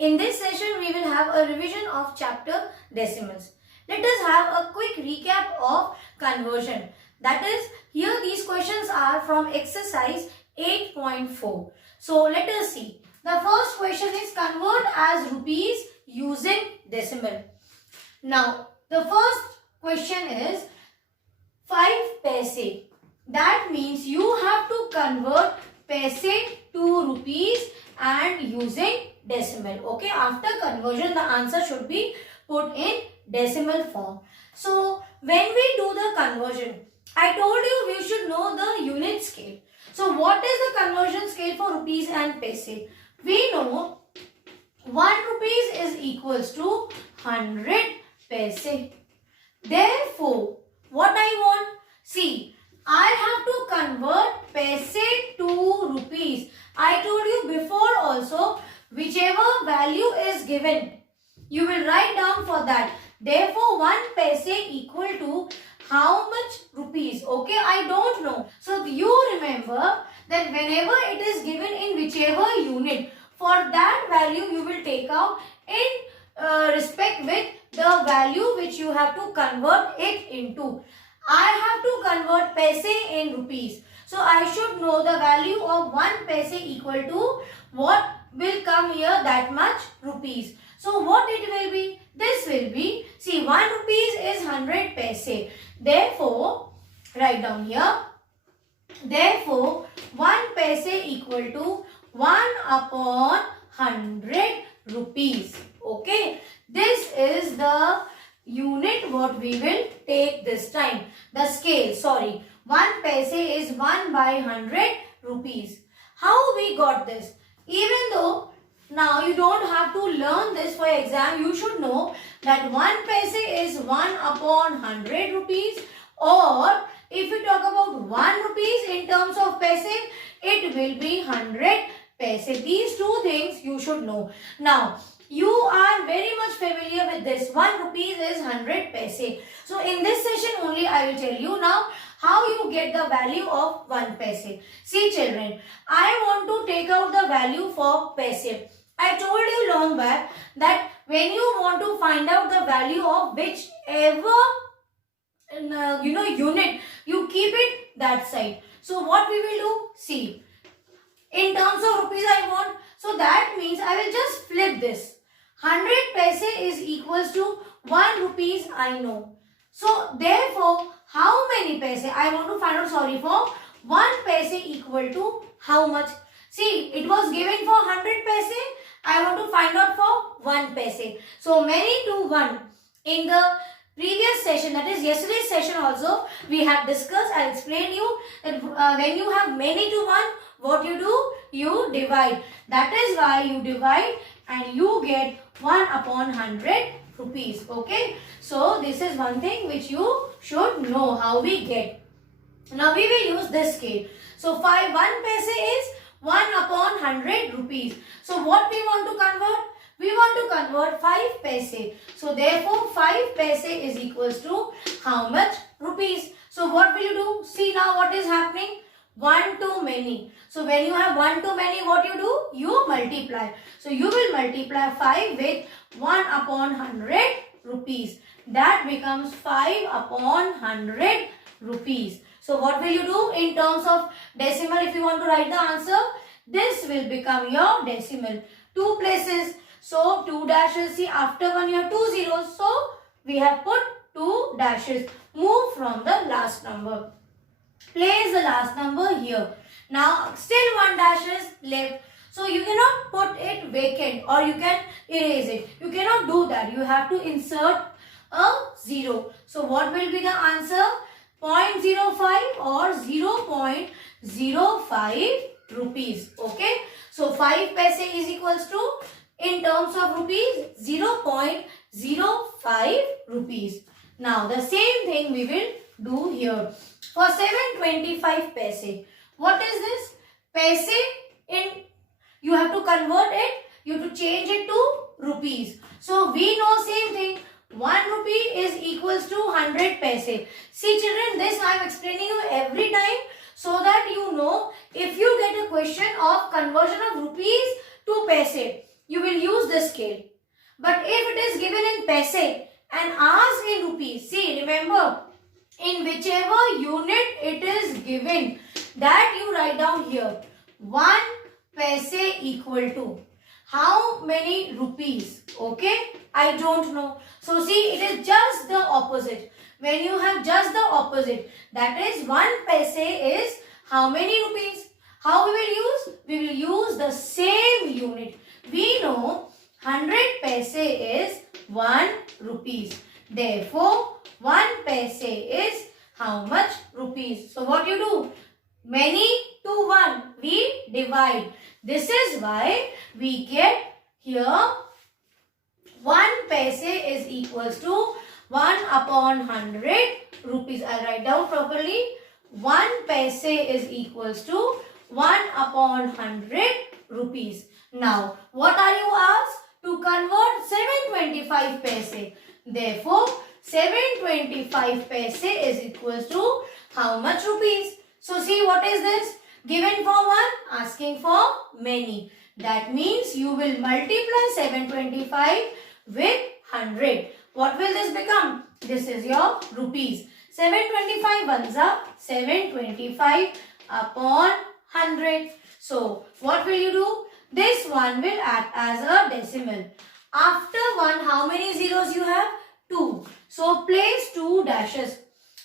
In this session, we will have a revision of chapter decimals. Let us have a quick recap of conversion. That is, here these questions are from exercise 8.4. So let us see. The first question is convert as rupees using decimal. Now, the first question is 5 paise. That means you have to convert paise to rupees and using decimal. Okay, after conversion the answer should be put in decimal form. So when we do the conversion, I told you we should know the unit scale. So what is the conversion scale for rupees and paise? We know 1 rupees is equals to 100 paise. Therefore, what I want, see, I have to convert paise to rupees. I told you before also, whichever value is given, you will write down for that. Therefore, 1 paise equal to how much rupees? Okay, I don't know. So, you remember that whenever it is given in whichever unit, for that value you will take out in respect with the value which you have to convert it into. I have to convert paise in rupees. So, I should know the value of 1 paise equal to what will come here, that much rupees. So, what it will be? This will be, see, 1 rupees is 100 paise. Therefore, write down here. Therefore, 1 paise equal to 1 upon 100 rupees. Okay. This is the unit what we will take this time. The scale, sorry. 1 paise is 1 by 100 rupees. How we got this? Even though now you don't have to learn this for exam, you should know that 1 paise is 1 upon 100 rupees, or if you talk about 1 rupees in terms of paise, it will be 100 paise. These two things you should know. Now, you are very much familiar with this. 1 rupees is 100 paise. So, in this session only I will tell you now how you get the value of 1 paise. See children, I want to take out the value for paise. I told you long back that when you want to find out the value of whichever unit, you keep it that side. So what we will do? See, in terms of rupees I want, so that means I will just flip this. 100 paise is equals to 1 rupees I know. So therefore, how many paise? I want to find out, for 1 paise equal to how much? See, it was given for 100 paise. I want to find out for 1 paise. So many to 1. In the previous session, that is yesterday's session also, we have discussed, I explained you that when you have many to 1, what you do? You divide. That is why you divide and you get 1 upon 100 rupees. Okay. So this is one thing which you should know how we get. Now we will use this scale. So 1 paise is 1 upon 100 rupees. So what we want to convert? We want to convert 5 paise. So therefore 5 paise is equals to how much rupees? So what will you do? See now what is happening? 1 to many. So when you have 1 to many, what you do? You multiply. So you will multiply 5 with 1 upon 100 rupees. That becomes 5 upon 100 rupees. So what will you do in terms of decimal? If you want to write the answer, this will become your decimal. 2 places. So 2 dashes. See, after 1 you have 2 zeros. So we have put 2 dashes. Move from the last number. Place the last number here. Now still 1 dash is left. So you cannot put it vacant or you can erase it. You cannot do that. You have to insert a 0. So what will be the answer? 0.05 or 0.05 rupees. Okay. So 5 paise is equals to, in terms of rupees, 0.05 rupees. Now the same thing we will do here. For 725 paise. What is this? Paise you have to convert it. You have to change it to rupees. So we know same thing. 1 rupee is equals to 100 paise. See children, this I am explaining you every time so that you know if you get a question of conversion of rupees to paise, you will use this scale. But if it is given in paise and asked in rupees, see, remember, in whichever unit it is given, that you write down here. 1 paise equal to how many rupees? Okay, I don't know. So see, it is just the opposite. When you have just the opposite, that is 1 paise is how many rupees? How we will use? We will use the same unit. We know 100 paise is 1 rupees. Therefore, 1 paise is how much rupees? So what you do? Many to 1. We divide. This is why we get here 1 paise is equals to 1 upon 100 rupees. I'll write down properly. 1 paise is equals to 1 upon 100 rupees. Now, what are you asked? To convert 725 paise. Therefore, 725 paise is equals to how much rupees? So, see what is this? Given for 1, asking for many. That means you will multiply 725 with 100. What will this become? This is your rupees. 725 ones are 725 upon 100. So, what will you do? This one will act as a decimal. After 1, how many zeros you have? 2. So, place 2 dashes.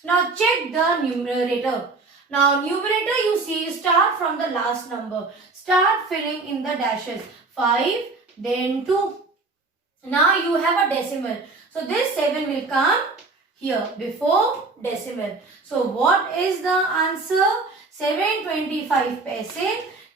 Now, check the numerator. Now, numerator you see, start from the last number. Start filling in the dashes. 5, then 2. Now, you have a decimal. So, this 7 will come here before decimal. So, what is the answer? 725 paise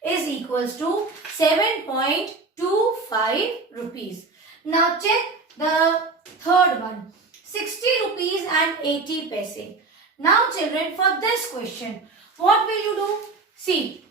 is equals to 7.25 rupees. Now, check the third one. 60 rupees and 80 paise. Now, children, for this question, what will you do? See,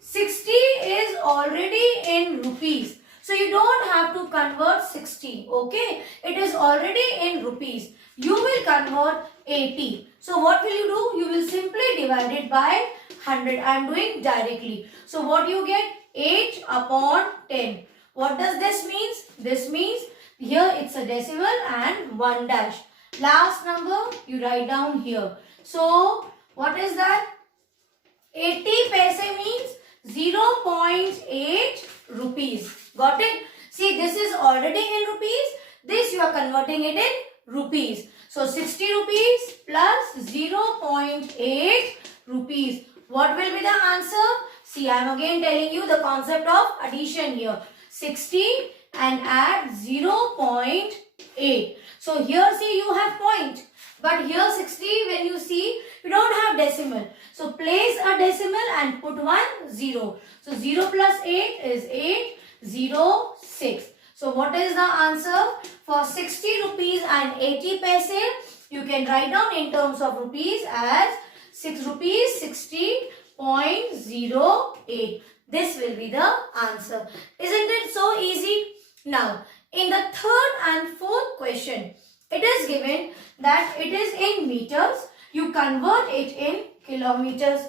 60 is already in rupees. So, you don't have to convert 60. Okay, it is already in rupees. You will convert 80. So, what will you do? You will simply divide it by 100. I am doing directly. So, what you get? 8 upon 10. What does this mean? This means here it's a decimal and 1 dash. Last number you write down here. So, what is that? 80 paise means 0.8 rupees. Got it? See, this is already in rupees. This you are converting it in rupees. So, 60 rupees plus 0.8 rupees. What will be the answer? See, I am again telling you the concept of addition here. 60 and add 0.8. So, here see you have point. But here 60 when you see, you don't have decimal. So, place a decimal and put 1 0. So, 0 plus 8 is 8, 0, 6. So, what is the answer? For 60 rupees and 80 paise, you can write down in terms of rupees as 6 rupees 60.08. This will be the answer. Isn't it so easy? Now, in the third and fourth question, it is given that it is in meters. You convert it in kilometers.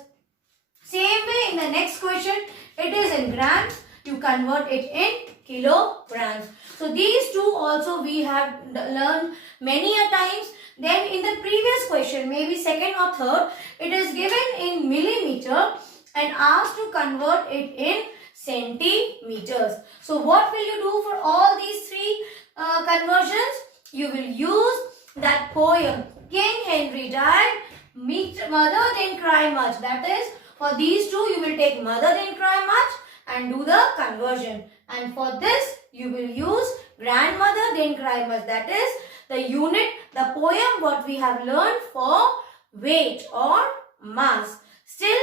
Same way in the next question, it is in grams. You convert it in kilograms. So, these two also we have learned many a times. Then in the previous question, maybe second or third, it is given in millimeter and asked to convert it in centimeters. So, what will you do for all these three conversions? You will use that poem, King Henry died, mother didn't cry much. That is, for these two, you will take mother didn't cry much and do the conversion. And for this, you will use grandmother didn't cry much. That is, the unit, the poem what we have learned for weight or mass. Still,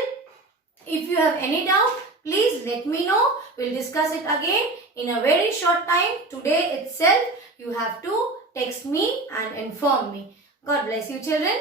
if you have any doubt, please let me know. We'll discuss it again in a very short time. Today itself, you have to text me and inform me. God bless you, children.